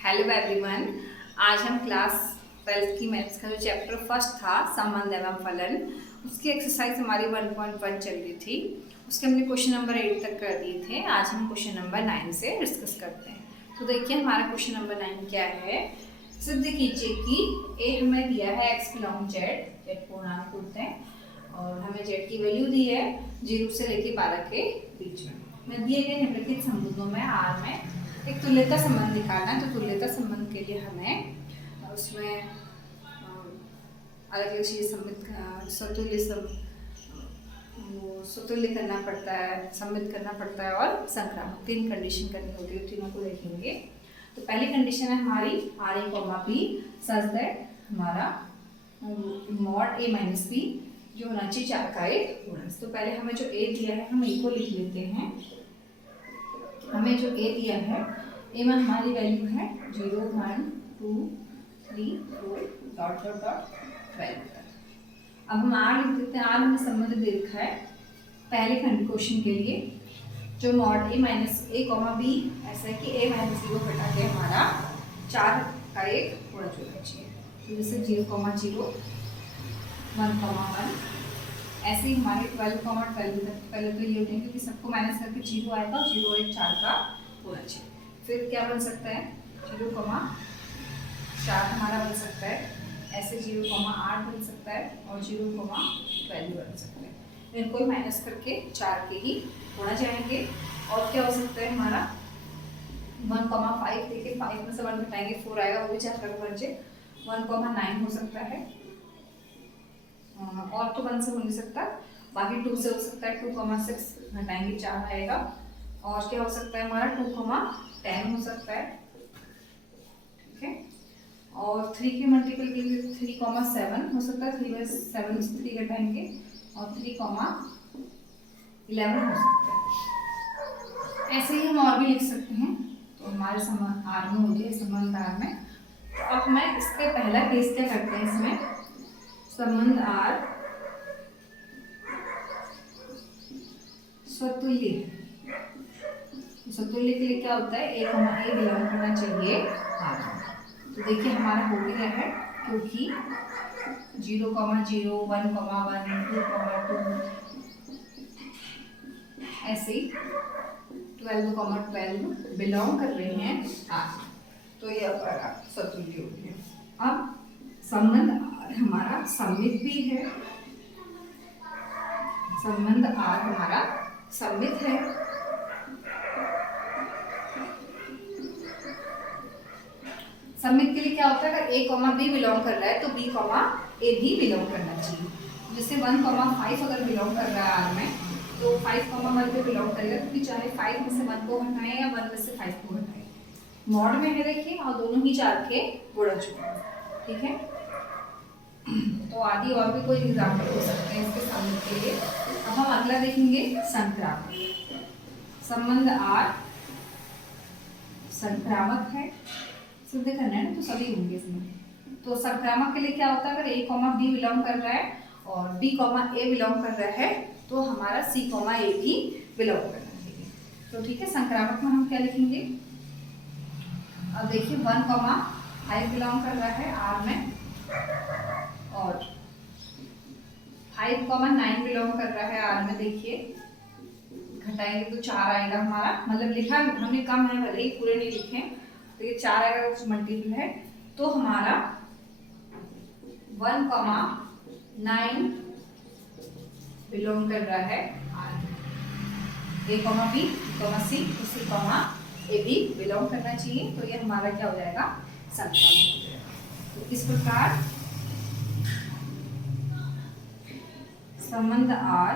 Hello everyone. आज हम class 12th की मैथ्स का जो चैप्टर फर्स्ट था संबंध एवं फलन, उसकी एक्सरसाइज हमारी 1.1 चल रही थी। उसके हमने क्वेश्चन नंबर 8 तक कर दिए थे। आज हम क्वेश्चन नंबर 9 से डिस्कस करते हैं। तो देखिए हमारा क्वेश्चन नंबर 9 क्या है। सिद्ध कीजिए कि ए हमें दिया है x बिलोंग जेड पूर्णांक होते हैं और हमें जेड की वैल्यू दी है 0 से लेकर 12 के बीच में दिए गए निम्नलिखित संबंधों में आर में एक तुल्यता संबंध निकालना है। तो तुल्यता संबंध के लिए हमें उसमें अलग अलग चीज़ें स्वतुल्य करना पड़ता है, सम्मित करना पड़ता है और संक्रामक, 3 कंडीशन करनी होती है। तीनों को देखेंगे। तो पहली कंडीशन है हमारी R A comma B such that हमारा मॉड ए माइनस बी जो होना चाहिए 4 का एक गुणज। तो पहले हमें जो ए दिया है हम ए को लिख लेते हैं। हमें जो ए दिया है ए में हमारी वैल्यू है 0 1 2 3 4 डॉट डॉट डॉट 12 तक। अब हम आर लिख देते हैं। आर हमें संबंध दे रखा है पहले क्वेश्चन के लिए जो mod A minus A comma B ऐसा है कि ए माइनस 0 घटा के हमारा 4 का एक गुणज होना चाहिए। तो जैसे 0,0 1,1 ऐसे ही हमारे 12,12 तक पहले तो ये होते हैं क्योंकि सबको माइनस करके 0 आएगा, 0 एक 4 का होना चाहिए। फिर क्या बन सकता है 0,4 हमारा बन सकता है, ऐसे 0,8 बन सकता है और 0,12 बन सकता है। इनको माइनस करके 4 के ही होना जाएंगे। और क्या हो सकता है हमारा 1,5 देखिए 5 में से 1 घटाएंगे 4 आएगा, वो भी 4 का बन जाए। 1,9 हो सकता है और तो 1 से हो नहीं सकता, बाकी 2 से हो सकता है। 2,6 घटाएंगे 4 आएगा। और क्या हो सकता है हमारा 2,10 हो सकता है, ठीक है। और 3 के मल्टीपल के लिए 3,7 हो सकता है। 3 में 7 से 3 घटाएंगे और 3,11 हो सकता है। ऐसे ही हम और भी लिख सकते हैं। तो हमारे संबंध आर में हो गया, संबंध आर में। तो अब मैं इसके पहला केस क्या करते हैं, इसमें संबंध आर स्वतुल्य है। स्वतुल्य के लिए क्या होता है ए कॉमा ए बिलोंग करना चाहिए आर में। तो देखिए हमारा हो गया है क्योंकि 0,0 1,1 2,2 ऐसे 12,12 बिलोंग कर रहे हैं आर। तो ये हमारा स्वतुल्य हो गया। अब संबंध आर हमारा सम्मित भी है। संबंध आर हमारा सम्मित है। सम्मित के लिए क्या होता है, अगर ए कॉमा बी बिलोंग कर रहा है तो बी कॉमा ए भी बिलोंग करना चाहिए। जैसे 1,5 अगर बिलोंग कर रहा है आर में तो 5,1 पे बिलोंग करेगा, क्योंकि चाहे 5 में से 1 को हटाएं या 1 में से 5 को हटाएं, मॉड में है देखिए, और दोनों ही 4 के गुणज होंगे, ठीक है। तो आदि और भी कोई एग्जाम्पल हो सकते हैं इसके सम्मित के लिए। अब हम अगला देखेंगे संक्रामक। संबंध आर संक्रामक है, सिद्ध करना है ना, तो सभी होंगे इसमें। तो संक्रामक के लिए क्या होता है, अगर ए कॉमा बी बिलोंग कर रहा है और बी कॉमा ए बिलोंग कर रहा है तो हमारा सी कॉमा ए भी बिलोंग करना चाहिए। तो ठीक है, संक्रामक में हम क्या लिखेंगे। अब देखिए 1,5 बिलोंग कर रहा है आर में और 5,9 बिलोंग कर रहा है आर में। देखिए घटाएंगे तो 4 आएगा हमारा, मतलब लिखा हमने कम है भले ही पूरे नहीं लिखे, तो ये 4 आएगा, कुछ मल्टीपल है। तो हमारा 1,9 बिलोंग कर रहा है R. A comma B comma C, C comma A भी बिलोंग करना चाहिए। तो ये हमारा क्या हो जाएगा, संक्रामक हो जाएगा। तो इस प्रकार संबंध आर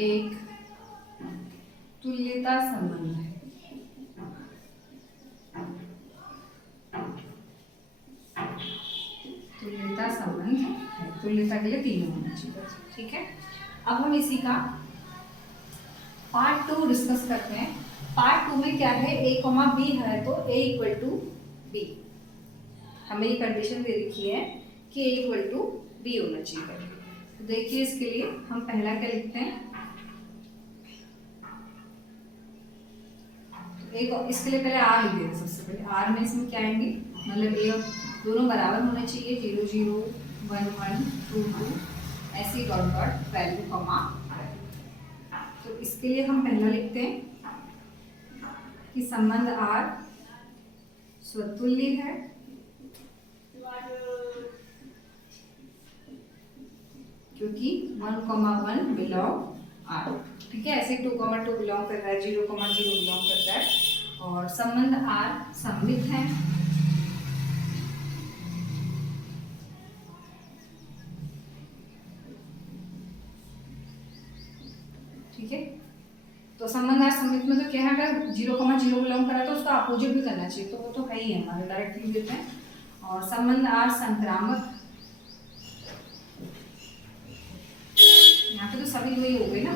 एक तुल्यता संबंध है। तुल्यता संबंध है। तुल्यता के लिए 3 होना चाहिए, ठीक है। अब हम इसी का पार्ट 2 डिस्कस करते हैं। पार्ट 2 में क्या है, ए कॉमा बी है तो ए इक्वल टू बी। हमें ये कंडीशन दे रखी है कि ए इक्वल टू बी होना चाहिए। तो देखिए इसके लिए हम पहला क्या लिखते हैं, एक इसके लिए पहले आर लिख देते सबसे पहले। आर में इसमें क्या आएंगे, मतलब ए दोनों बराबर होने चाहिए, 0 0 1 1 2 2 ऐसे डॉट डॉट वैल्यू कॉमा। तो इसके लिए हम पहला लिखते हैं कि संबंध आर स्वतुल्य है क्योंकि 1, 1 बिलोंग आर। ठीक है, ऐसे 2, 2 बिलोंग कर रहा है, 0, 0 बिलोंग करता है और संबंध आर सममित है। ठीक है, तो संबंध आर सममित में तो क्या है, अगर 0, 0 बिलोंग करा तो उसका अपोजिट भी करना चाहिए, तो वो तो है ही है हमारे, डायरेक्ट लिख देते हैं। और संबंध आर संक्रामक, यहाँ पे तो सभी वही हो गए ना,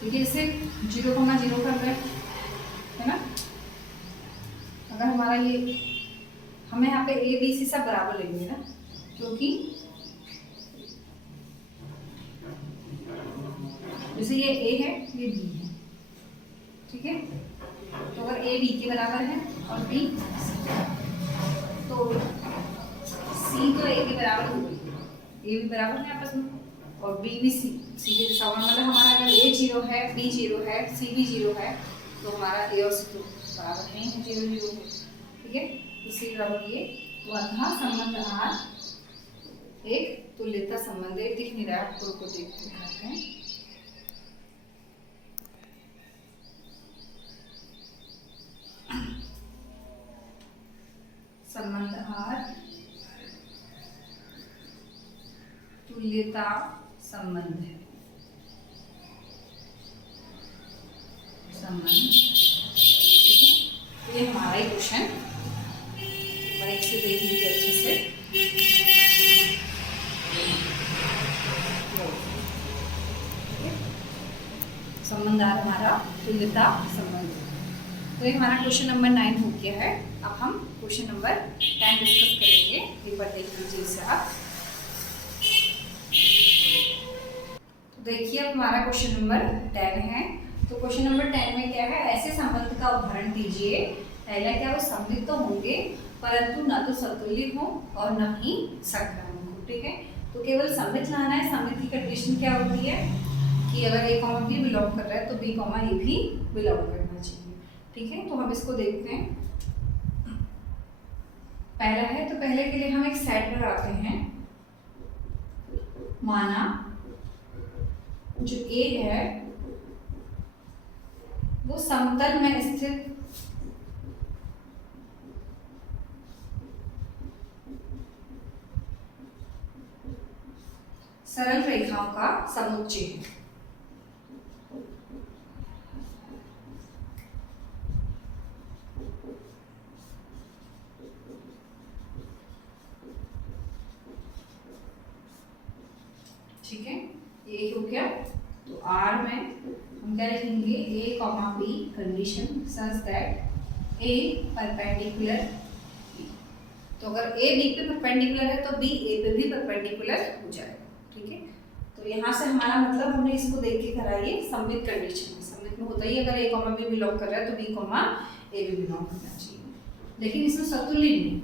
क्योंकि इसे 0, 0 कर रहे है ना। अगर हमारा ये, हमें यहाँ पे ए बी सी सब बराबर लेंगे ना, क्योंकि जैसे ये ए है ये बी है। ठीक है, तो अगर ए बी के बराबर है और बी तो सी तो ए के बराबर होगी, ए भी बराबर है आपस में और बी भी सी के समान, मतलब हमारा अगर ए 0 है बी 0 है सी भी 0 है तो हमारा ए और सी तो बराबर नहीं है, 0 0 है। ठीक है, इसी बराबर ये वह संबंध आर एक तुल्यता संबंध है। दिख नहीं रहा है आपको, देखते हैं। संबंध आर तुल्यता संबंध है, संबंध। ठीक है, तो ये हमारा ही क्वेश्चन, एक से देख लीजिए अच्छे से। संबंध आर हमारा तुल्यता संबंध। तो ये हमारा क्वेश्चन नंबर 9 हो गया है। अब हम क्वेश्चन नंबर 10 डिस्कस करेंगे, एक बार देख लीजिए इसे आप। तो देखिए अब हमारा क्वेश्चन नंबर 10 है। तो क्वेश्चन नंबर 10 में क्या है, ऐसे संबंध का उदाहरण दीजिए। पहला क्या, वो सममित तो होंगे परंतु ना तो सतुल्य हो और न ही संक्रामक हो। ठीक है, तो केवल सममित लाना है। सममित की कंडीशन क्या होती है कि अगर ए कॉमा बी बिलोंग कर रहा है तो बी कॉमा ए भी बिलोंग करना चाहिए। ठीक है, तो हम इसको देखते हैं। पहला है, तो पहले के लिए हम एक सेट बनाते हैं। माना जो ए है वो समतल में स्थित सरल रेखाओं का समुच्चय है। ठीक है, ये हो गया। तो आर में हम क्या लिखेंगे, A comma B condition such that A perpendicular B. तो अगर ए बी पे परपेंडिकुलर है तो बी ए पे भी परपेंडिकुलर हो जाएगा। ठीक है, तो यहाँ से हमारा मतलब हमने इसको देख के करा, ये सममित कंडीशन है। सममित में होता ही अगर ए कॉमा बी बिलोंग कर रहा है तो बी कॉमा ए भी बिलोंग करना चाहिए। लेकिन इसमें सतुल्य नहीं,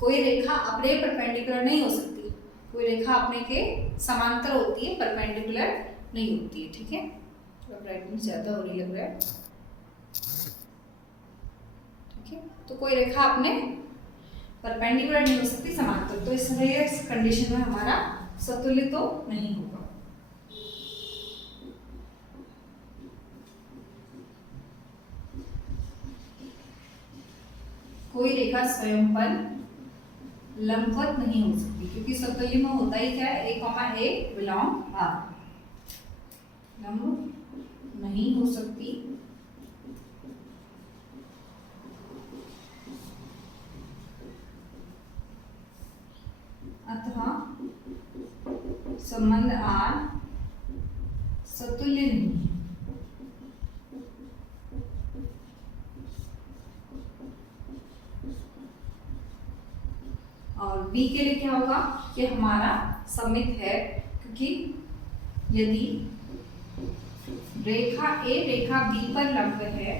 कोई रेखा अपने परपेंडिकुलर नहीं हो सकती, कोई रेखा अपने के समांतर होती है, परपेंडिकुलर नहीं होती है। ठीक है, तो ब्राइटनेस ज़्यादा होने लग रहा है। ठीक है, तो कोई रेखा अपने परपेंडिकुलर नहीं हो सकती, समांतर, तो इसलिए इस कंडीशन में हमारा सतुल्य तो नहीं होगा। कोई रेखा स्वयं पर लंबवत नहीं हो सकती, क्योंकि सतुल्य में होता ही क्या है, ए कॉमा ए बिलोंग आर। लंब नहीं हो सकती अथवा संबंध आर सतुल्य नहीं है। और बी के लिए क्या होगा कि हमारा सममित है, क्योंकि यदि रेखा ए रेखा बी पर लंब है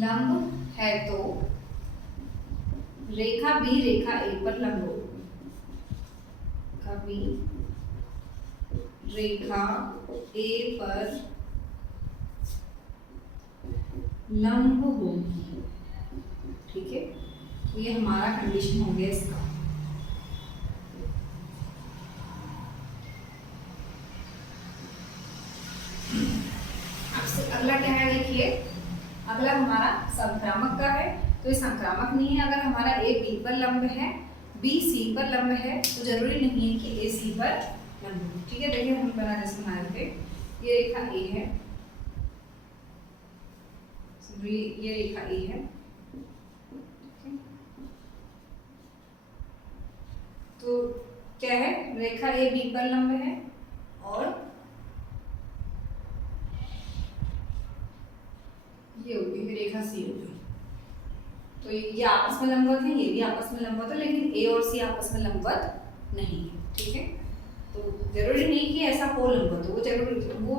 लंब है तो रेखा बी रेखा ए पर लंब होगी, कभी रेखा ए पर लंब होगी। ठीक है, तो ये हमारा कंडीशन हो गया इसका। अब अगला क्या है, देखिए अगला हमारा संक्रामक का है। तो ये संक्रामक नहीं है। अगर हमारा ए बी पर लंब है, बी सी पर लंब है, तो जरूरी नहीं है कि ए सी पर लंब हो। ठीक है, देखिए हम बना जैसे बना थे, ये रेखा ए है, ये रेखा ए है। तो क्या है, रेखा ए बी पर लंब है और ये हो गई रेखा सी हो गई। तो ये आपस में लंबवत है, ये भी आपस में लंबवत है, लेकिन ए और सी आपस में लंबवत नहीं है। ठीक है, तो जरूरी नहीं कि ऐसा हो लंबवत हो, वो जरूरी, वो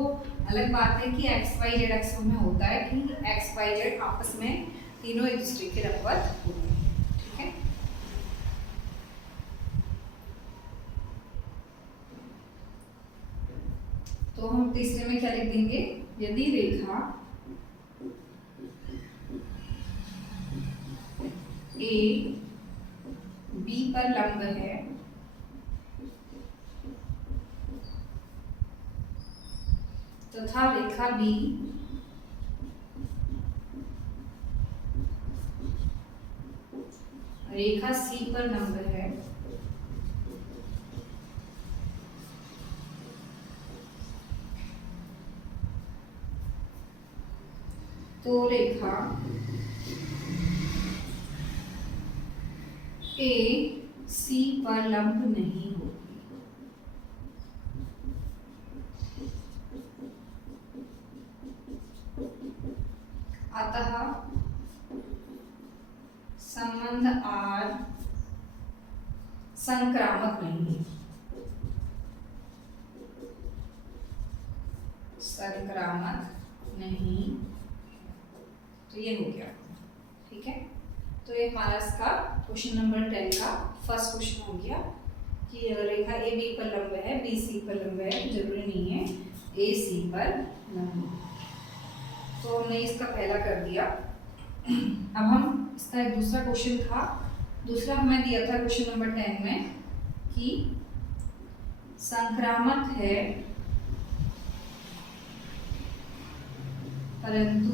अलग बात है कि एक्स वाई जेड एक्स में होता है कि एक्स वाई जेड आपस में तीनों एक दूसरे के लंबवत होते हैं। ठीक है, तो हम तीसरे में क्या लिख देंगे, यदि रेखा ए बी पर लंब है तथा रेखा बी रेखा सी पर लंब है, तो रेखा ए सी पर लंब नहीं होगी। अतः संबंध आर संक्रामक नहीं है, संक्रामक नहीं। तो ये हो गया। ठीक है, तो ये हमारा इसका क्वेश्चन नंबर 10 का फर्स्ट क्वेश्चन हो गया कि अगर रेखा ए बी पर लंब है, बी सी पर लंब है, तो जरूरी नहीं है ए सी पर लंब। तो हमने इसका पहला कर दिया। अब हम इसका एक दूसरा क्वेश्चन था, दूसरा हमें दिया था क्वेश्चन नंबर 10 में कि संक्रामक है परंतु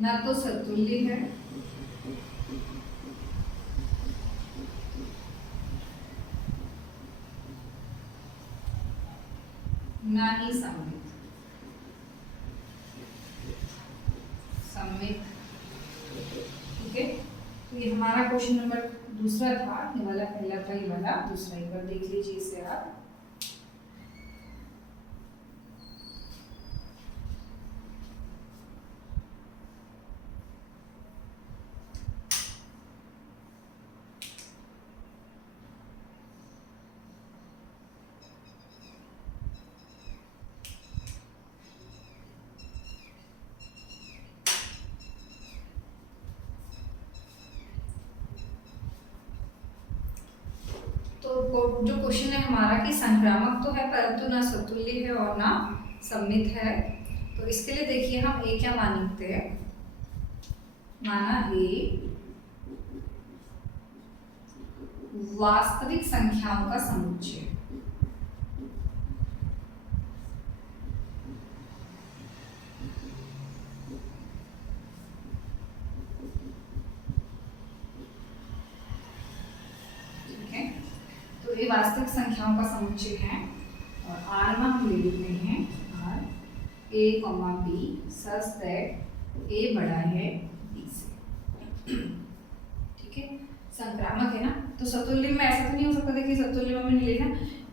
न तो सतुल्य है न ही सममित। ठीक है, तो ये हमारा क्वेश्चन नंबर दूसरा था। ये वाला पहला था, ये वाला दूसरा। एक बार देख लीजिए इसे आप। तो जो क्वेश्चन है हमारा कि संक्रामक तो है परंतु ना सतुल्य है और ना सममित है। तो इसके लिए देखिए हम ए क्या मानते हैं, माना ए वास्तविक संख्याओं का समुच्चय। ये वास्तविक संख्याओं का समुच्चय है और आर में हम ले लेते हैं R A comma B such that A बड़ा है बी से। ठीक है, संक्रामक है ना, तो सतुल्य में ऐसा तो नहीं हो सकता। देखिए सतुल्य में नहीं लेना,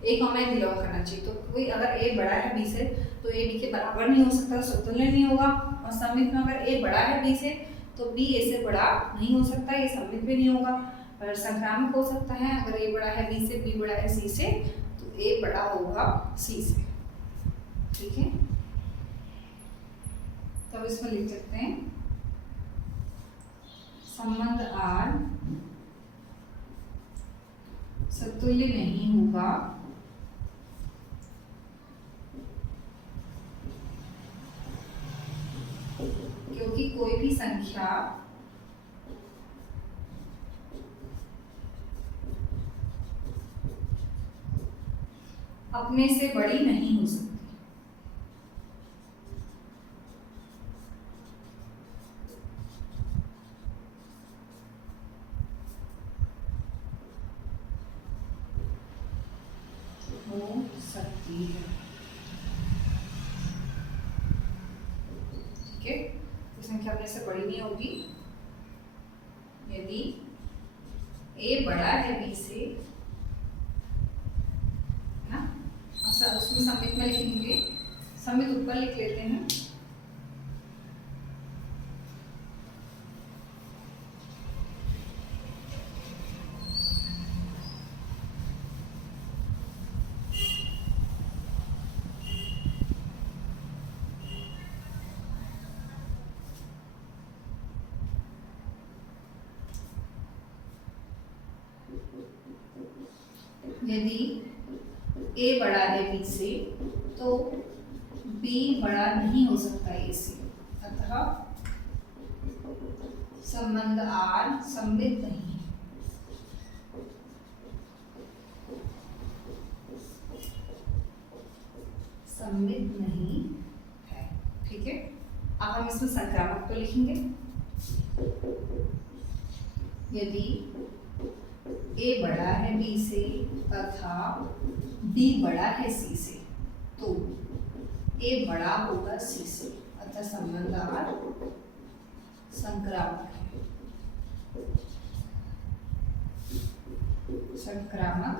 ए कॉमा ए बिलोंग करना चाहिए। तो कोई अगर ए बड़ा है बी से तो ए बी के बराबर नहीं हो सकता, सतुल्य नहीं होगा। और सममित में अगर ए बड़ा है बी से तो बी ए से बड़ा नहीं हो सकता, ये सममित भी नहीं होगा। पर संक्रामक हो सकता है, अगर ए बड़ा है बी से, बी बड़ा है सी से, तो ए बड़ा होगा सी से। ठीक है, तो अब इसमें लिख सकते हैं संबंध R समतुल्य नहीं होगा क्योंकि कोई भी संख्या अपने से बड़ी नहीं हो सकती। हो सकती है, ठीक है। तो संख्या अपने से बड़ी नहीं होगी यदि a बड़ा है b से, है ना। अब उसमें सममित में लिखेंगे, सममित ऊपर लिख लेते हैं। यदि a बड़ा है b से तो b बड़ा नहीं हो सकता a से, अतः संबंध R सममित नहीं है। सममित नहीं है, ठीक है। अब हम इसमें संक्रामक तो लिखेंगे। यदि a बड़ा है b से तथा b बड़ा है c से तो a बड़ा होगा c से, अतः संबंध R संक्रामक है। संक्रामक,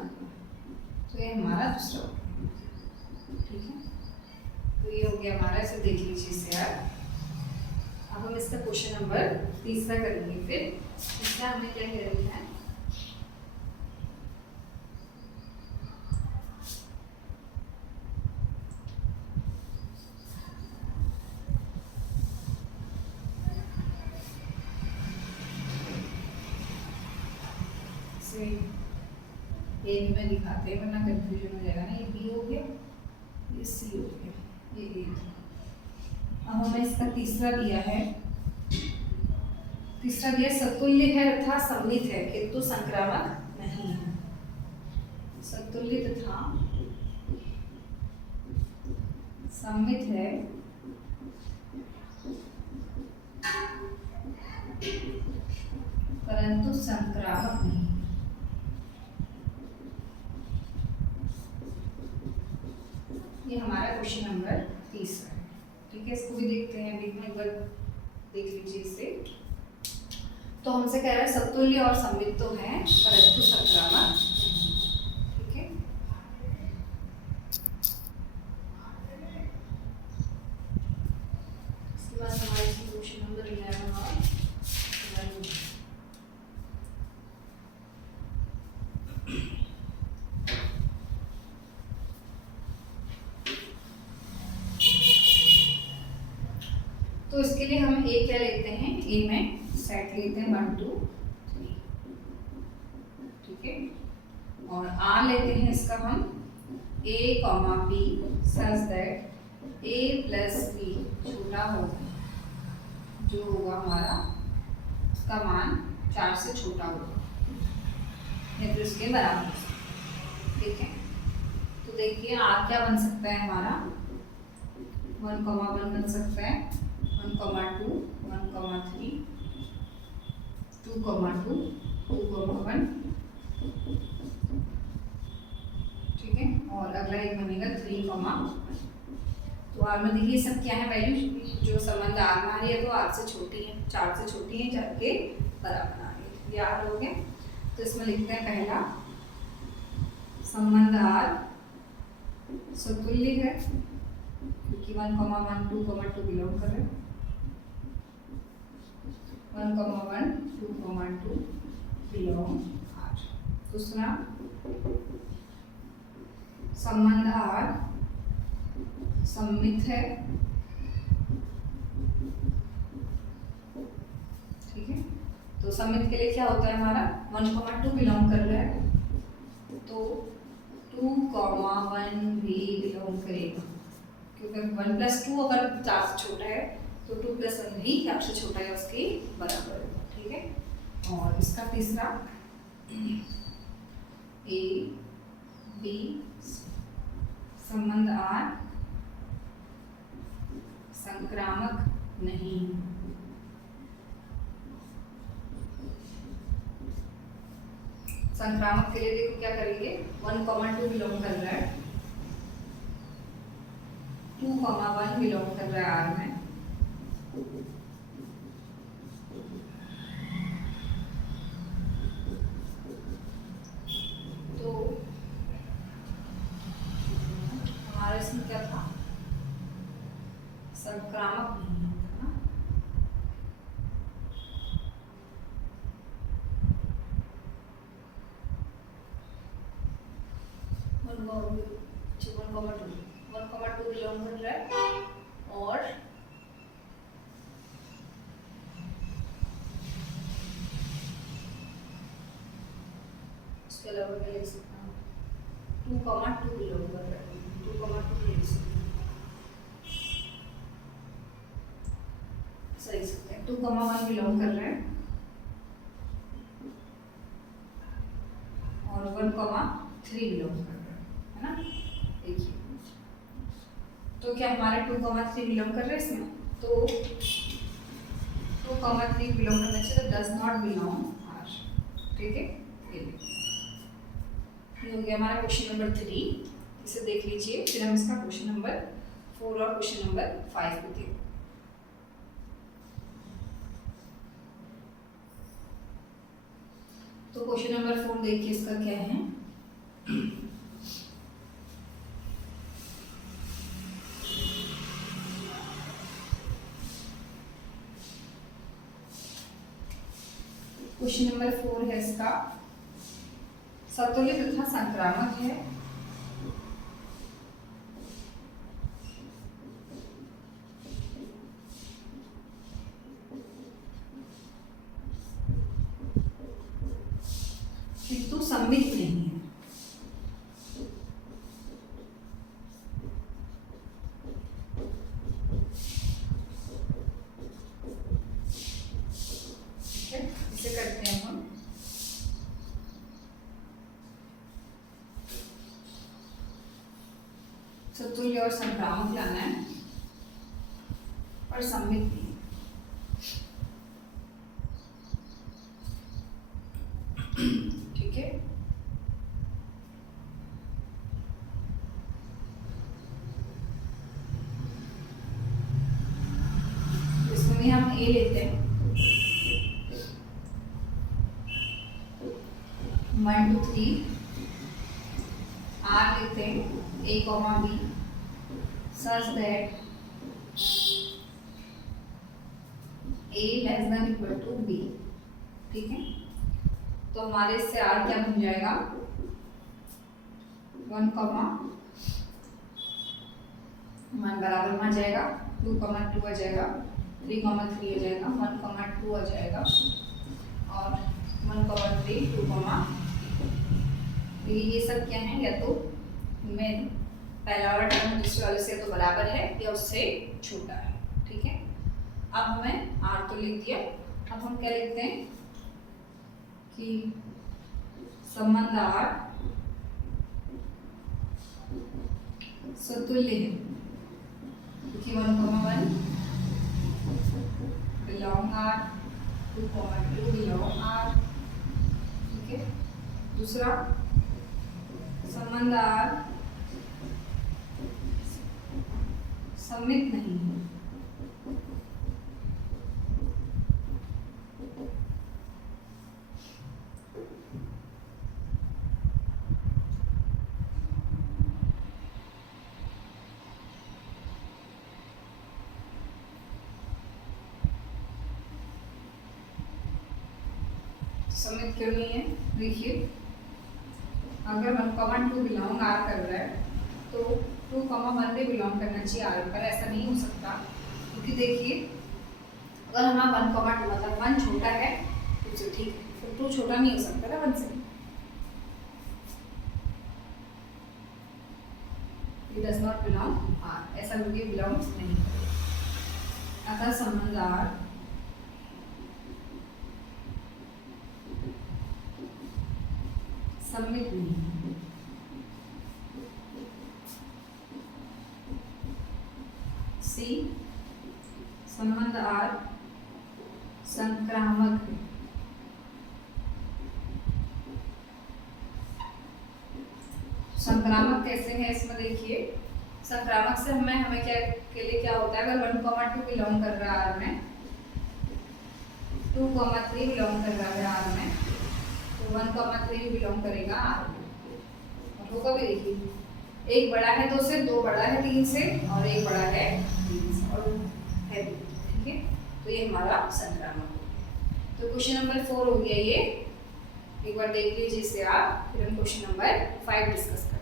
तो ये हमारा दूसरा, ठीक है। तो ये हो गया हमारा, इसे देख लीजिए इसे आप। अब हम इसका क्वेश्चन नंबर 3 करेंगे। फिर तीसरा हमें क्या कह रही है, ये भी मैं दिखाते हैं वरना कंफ्यूजन हो जाएगा ना। ये बी हो गया, ये सी हो गया, ये ए। अब हमें इसका तीसरा दिया है, तीसरा दिया समतुल्य है तथा सममित है किंतु संक्रामक नहीं है। समतुल्य तथा सममित है परंतु संक्रामक नहीं। ये हमारा क्वेश्चन नंबर 30 है, ठीक है। इसको भी देखते हैं, बीच में एक बार देख लीजिए इसे। तो हमसे कह रहा है समतुल्य और सममित तो है परंतु संक्रामक, ठीक है। इसके बाद हमारे क्वेश्चन नंबर 11 और 12। तो इसके लिए हम ए क्या लेते हैं, ए में सेट लेते हैं 1 2 3, ठीक है। और आर लेते हैं इसका हम a, b such that a plus b छोटा होगा, जो होगा हमारा उसका मान 4 से छोटा होगा या फिर उसके बराबर, ठीक है। तो देखिए आर क्या बन सकता है हमारा, 1, 1 बन सकता है, 1, 2, 1, 3, 2, 2, 2, 1, ठीक है। और अगला एक बनेगा 3, 1। तो आर में देखिए सब क्या है वैल्यू, जो संबंध आर में आ रही है तो आर से छोटी है, 4 से छोटी है, 4 के बराबर आ रही है, ये आर हो गया। तो इसमें लिखते हैं पहला संबंध आर समतुल्य है क्योंकि 1, 1, 2, 2 बिलोंग कर रहे हैं, 1, 1, 2, 2 बिलोंग आर। दूसरा संबंध आर सममित है तो समित के लिए क्या होता है हमारा 1,2 बिलोंग कर रहा है, तो 2,1 भी बिलोंग करेगा, क्योंकि 1+2 अगर 4 से छोटा है तो 2+1 भी 4 से छोटा है उसके बराबर है, ठीक है। और इसका तीसरा ए बी संबंध आर संक्रामक नहीं। संक्रामक के लिए देखो क्या करेंगे, 1,2 बिलोंग कर रहा है, 2,1 बिलोंग कर रहा है आर में, तो हमारा इसमें क्या था, संक्रामक नहीं था ना। वन कॉमा टू बिलोंग कर रहा है, और उसके अलावा क्या लिख सकता हूँ, 2,2 बिलोंग कर रहा है, 2,2 लिख सकते हैं, सही सकते हैं, 2,1 बिलोंग कर रहे हैं, और 1,3 बिलोंग कर रहे हैं, है ना। देखिए तो क्या हमारे 2,3 बिलोंग कर रहे हैं इसमें, तो 2,3 बिलोंग करना चाहिए, तो डज नॉट बिलोंग आर, ठीक है। ये हो गया हमारा क्वेश्चन नंबर 3, इसे देख लीजिए, फिर हम इसका क्वेश्चन नंबर 4 और क्वेश्चन नंबर 5 को देखें। तो क्वेश्चन नंबर 4 देखिए, इसका क्या है, क्वेश्चन नंबर 4 है इसका, सतुल्य तथा संक्रामक है, किंतु सममित नहीं है। इसे करते हैं हम, सतुल्य और संक्रामक लाना है और सममित नहीं, ठीक है। इसमें भी हम ए लेते हैं, 1 2 3, आर लेते हैं A, B such that A less than equal to B, ठीक है। तो हमारे इससे आर क्या बन जाएगा, 1, 1 बराबर में आ जाएगा, 2, 2 आ जाएगा, 3, 3 आ जाएगा, 1, 2 आ जाएगा, और 1, 3, 2, ये सब क्या है, या तो में पहला वाला टर्म दूसरे वाले से तो बराबर है या उससे छोटा है, ठीक है। अब हमें आर तो लिख दिया, अब हम क्या लिखते हैं कि संबंध आर सतुल्य है, क्योंकि 1, 1 बिलोंग आर, 2, 2 बिलोंग आर, ठीक है। दूसरा संबंध आर सममित नहीं है, सममित क्यों नहीं है, देखिए अगर 1, 2 बिलोंग आर कर रहा है तो 2, 1 भी बिलोंग करना चाहिए आर पर, ऐसा नहीं हो सकता, क्योंकि देखिए अगर हमारा 1, 2 मतलब 1 छोटा है तो 2 से, ठीक है, तो 2 छोटा नहीं हो सकता ना 1 से, it does not belong R, ऐसा भी बिलोंग्स नहीं करेगा। अतः संबंध आर सममित नहीं है। सी, संबंध आर संक्रामक है। संक्रामक कैसे है इसमें देखिए, संक्रामक से हमें क्या के लिए क्या होता है, अगर 1, 2 बिलोंग कर रहा है आर में, 2, 3 बिलोंग कर रहा है आर में, तो 1, 3 बिलोंग करेगा आर में। और होगा भी देखिए, एक बड़ा है 2 से, 2 बड़ा है 3 से, और एक बड़ा है 3 से, और है 2, ठीक है, तो ये हमारा संक्रामक हो गया। तो क्वेश्चन नंबर 4 हो गया ये, एक बार देख लीजिए इसे आप, फिर हम क्वेश्चन नंबर 5 डिस्कस करें।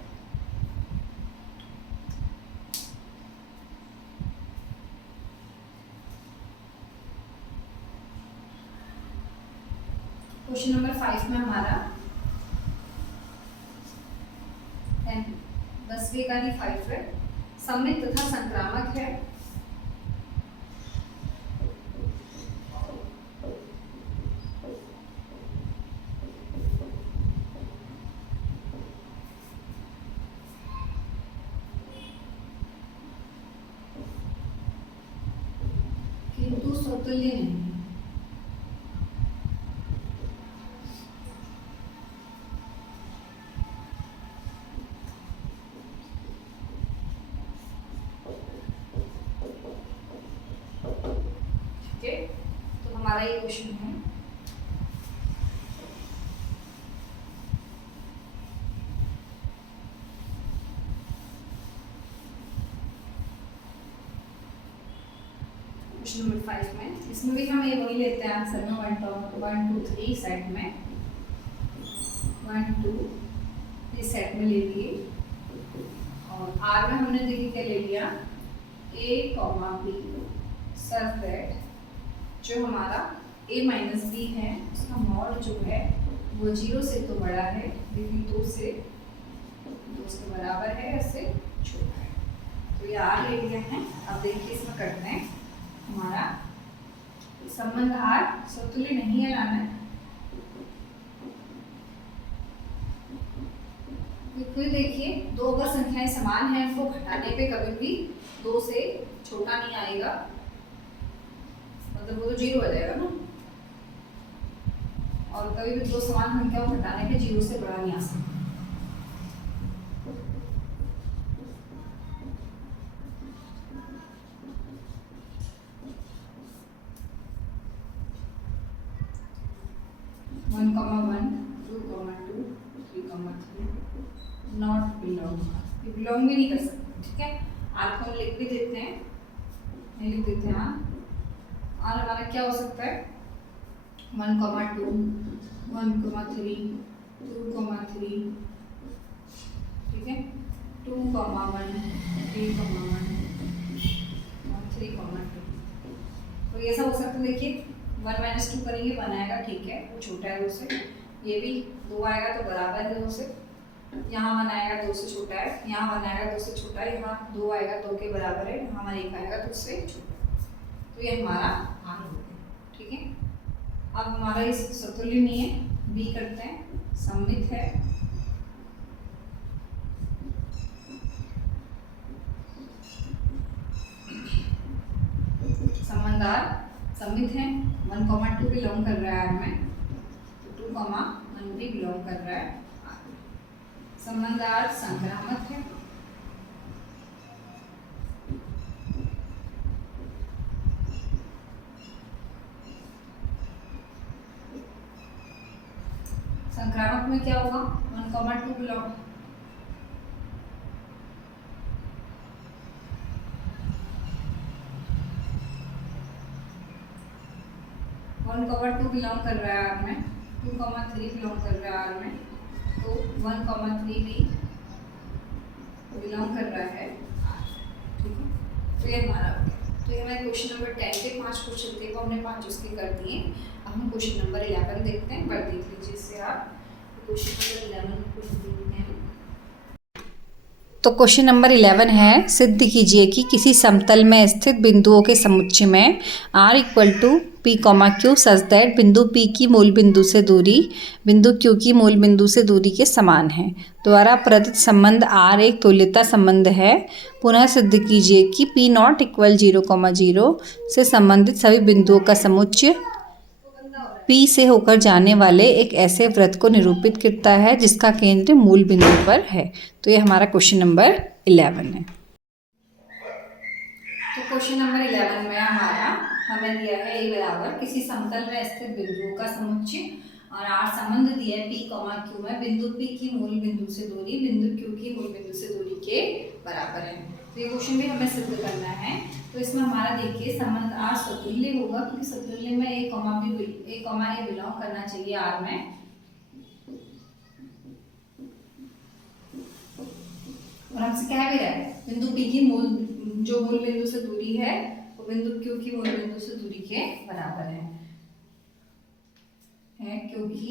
क्वेश्चन नंबर 5 में हमारा 10वीं का 5 है, सममित तथा संक्रामक है। किंतु समतुल्य नहीं। तो हमारा ये क्वेश्चन है। क्वेश्चन नंबर 5 में, इसमें भी हम ये वही लेते हैं आंसर में 1, 2, 3 सेट में, 1, 2, 3 सेट में ले लिए, और आर में हमने देखिए क्या ले लिया, a, b such that जो हमारा a - b है उसका मॉड जो है वो 0 से तो बड़ा है, लेकिन 2 से बराबर है, इससे छोटा है। तो ये आर ले लिया है। अब देखिए इसमें करते हैं, हमारा संबंध आर समतुल्य नहीं है लाना है। फिर देखिए, 2 अगर संख्याएं समान हैं, उनको घटाने पे कभी भी 2 से छोटा नहीं आएगा, मतलब वो तो 0 आ जाएगा ना, और कभी भी 2 समान संख्याओं को घटाने पे 0 से बड़ा नहीं आ सकता। One comma 1, 2, 2, 3, 3 not belong, belong भी नहीं कर सकते, ठीक है। आर को हम लिख भी देते हैं, लिख देते हैं आर हमारा क्या हो सकता है, 1, 2, 1, 3, 2, 3, ठीक है, 2, 1, 3, 1, 3, 2। तो ये सब हो सकता है। देखिए 1 - 2 करेंगे 1 आएगा, ठीक है, वो छोटा है 2 से, ये भी 2 आएगा तो बराबर है 2 से, यहाँ 1 आएगा 2 से छोटा है, यहाँ 1 आएगा 2 से छोटा है, यहाँ 2 आएगा 2 के बराबर है, यहाँ 1 आएगा 2 से छोटा है। तो ये हमारा आर हो गया, ठीक है। अब हमारा इस समतुल्य नहीं है, बी करते हैं, सममित है, संबंध आर सममित है, 1, 2 बिलोंग कर रहा है आर में, तो 2, 1 भी बिलोंग कर रहा है आर में। संबंध आर संक्रामक है, संक्रामक में क्या होगा, 1, 2 बिलोंग, वन कॉमा 2 बिलोंग कर रहा है आर में, 2, 3 बिलोंग कर रहा है आर में, तो 1, 3 भी बिलोंग कर रहा है आर, ठीक है। तो ये हमारा, तो ये हमारे क्वेश्चन नंबर 10 के 5 क्वेश्चन थे, वो हमने 5 उसके कर दिए। अब हम क्वेश्चन नंबर 11 देखते हैं। पर देख लीजिए इससे आप क्वेश्चन नंबर 11 कुछ देखते हैं। तो क्वेश्चन नंबर 11 है, सिद्ध कीजिए कि किसी समतल में स्थित बिंदुओं के समुच्चय में r equal to P comma Q such that बिंदु P की मूल बिंदु से दूरी बिंदु Q की मूल बिंदु से दूरी के समान है। द्वारा प्रदत्त संबंध R एक तुल्यता संबंध है। पुनः सिद्ध कीजिए कि P नॉट इक्वल 0,0 से संबंधित सभी बिंदुओं का समुच्चय P से होकर जाने वाले एक ऐसे वृत्त को निरूपित करता है जिसका केंद्र मूल बिंदु पर है। तो ये हमारा क्वेश्चन नंबर 11 है। तो क्वेश्चन नंबर 11 में हमें दिया है ए बराबर किसी समतल में स्थित बिंदुओं का समुच्चय और आर संबंध दिया है P, Q में बिंदु P की मूल बिंदु से दूरी बिंदु Q की मूल बिंदु से दूरी के बराबर है। तो ये क्वेश्चन भी हमें सिद्ध करना है। तो इसमें हमारा देखिए संबंध R स्वतुल्य होगा क्योंकि स्वतुल्य में A, A बिलोंग करना चाहिए R में। और हमसे कह भी रहा है बिंदु P की मूल बिंदु से दूरी है वो बिंदु Q की मूल बिंदु से दूरी के बराबर है क्योंकि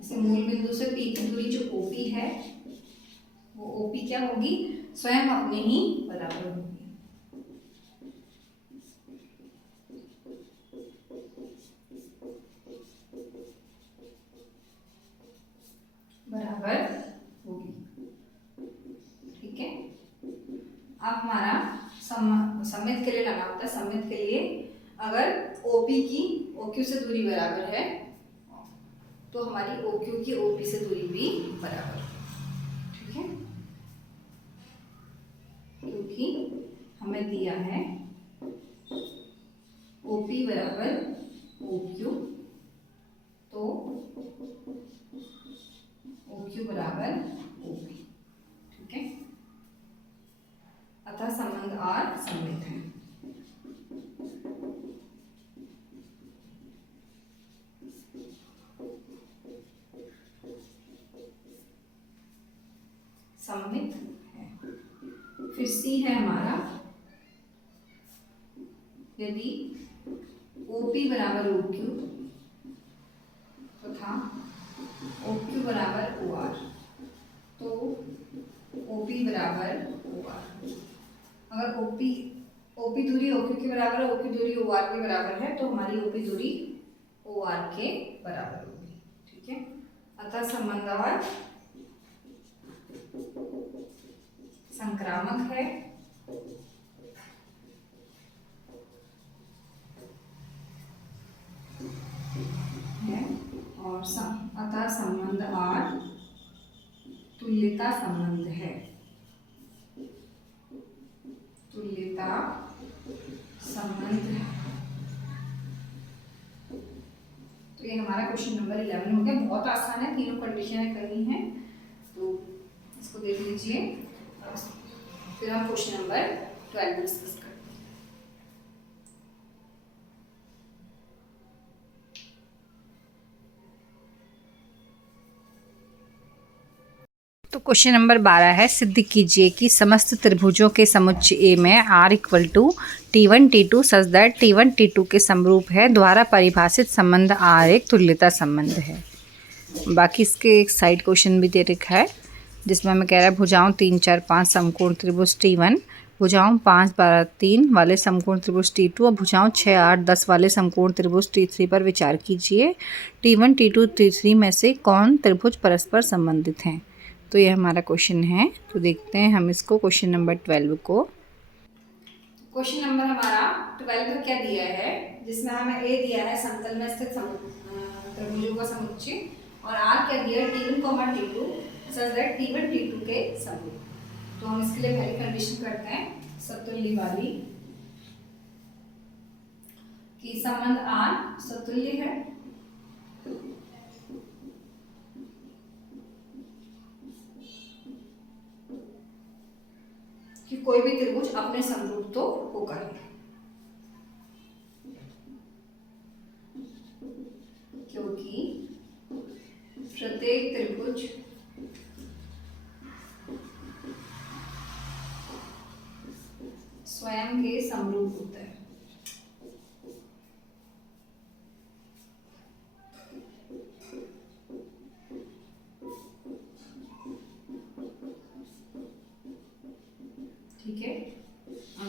इसे मूल बिंदु से P की दूरी जो OP है वो OP क्या होगी, स्वयं अपने ही बराबर होगी। बराबर होगी, ठीक है। अब हमारा सममित के लिए लगा होता है। सममित के लिए अगर OP की OQ से दूरी बराबर है तो हमारी OQ की OP से दूरी भी बराबर है, ठीक है। क्योंकि हमें दिया है OP बराबर OQ, तो OQ बराबर OP, ठीक है। अतः संबंध R सममित है। सममित है। फिर C है हमारा, यदि OP बराबर OQ तथा OQ बराबर OR तो OP बराबर OR। अगर OP दूरी OQ के बराबर है, OQ दूरी OR के बराबर है तो हमारी OP दूरी OR के बराबर होगी, ठीक है। अतः संबंध R संक्रामक है और अतः संबंध R तुल्यता संबंध है। तुल्यता संबंध है। तो ये हमारा क्वेश्चन नंबर 11 हो गया। बहुत आसान है, तीनों कंडीशनें करनी है तो इसको देख लीजिए। फिर हम क्वेश्चन नंबर 12 डिस्कस करते हैं। तो क्वेश्चन नंबर 12 है, सिद्ध कीजिए कि समस्त त्रिभुजों के समुच्चय A में R equal to T1 T2 such that T1 T2 के समरूप है। द्वारा परिभाषित संबंध R एक तुल्यता संबंध है। बाकी इसके एक साइड क्वेश्चन भी दे रखा है जिसमें हमें कह रहा है भुजाओं 3, 4, 5 समकोण त्रिभुज T1, भुजाओं 5, 12, 3 वाले समकोण त्रिभुज T2 और भुजाओं 6, 8, 10 वाले समकोण त्रिभुज T3 पर विचार कीजिए। T1 T2 T3 में से कौन त्रिभुज परस्पर संबंधित हैं। तो ये हमारा क्वेश्चन है। तो देखते हैं हम इसको क्वेश्चन नंबर 12 को। क्वेश्चन नंबर हमारा 12 का क्या दिया है, जिसमें हमें A दिया है समतल में स्थित त्रिभुजों का समुच्चय और R क्या दिया है T1, T2 such that T1 T2 के समरूप। तो हम इसके लिए पहली कंडीशन करते हैं समतुल्य वाली कि संबंध R समतुल्य है कि कोई भी त्रिभुज अपने समरूप तो होगा ही, क्योंकि प्रत्येक त्रिभुज स्वयं के समरूप होता है। ठीक है,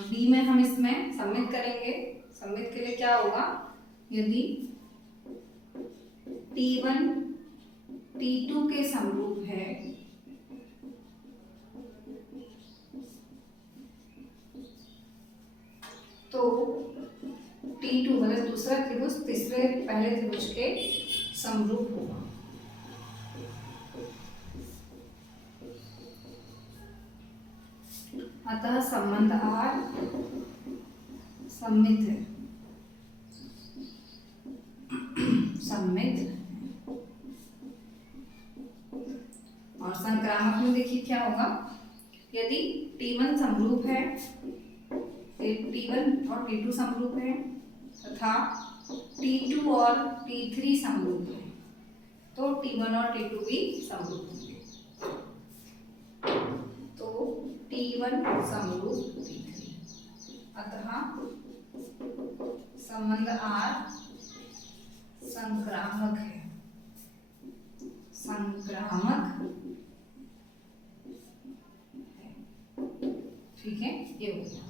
बी में हम इसमें सबमिट करेंगे। सबमिट के लिए क्या होगा, यदि T1 T2 के समरूप है तो T2 मतलब दूसरा त्रिभुज तीसरे पहले त्रिभुज के समरूप होगा। अतः संबंध R सममित है। सममित और संक्रामक में देखिए क्या होगा, यदि T1 समरूप है, T1 और T2 समरूप है तथा T2 और T3 समरूप है तो T1 और T2 भी समरूप होंगे। तो T1 समरूप T3, अतः संबंध R संक्रामक है। संक्रामक है, ठीक है, ये हो गया।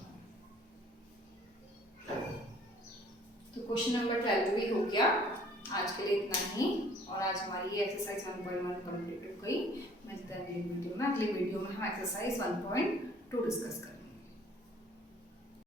तो क्वेश्चन नंबर 12 भी हो गया। आज के लिए इतना ही, और आज हमारी ये एक्सरसाइज 1.1 कंप्लीट हो गई। मैं अगली वीडियो में हम एक्सरसाइज 1.2 डिस्कस करेंगे।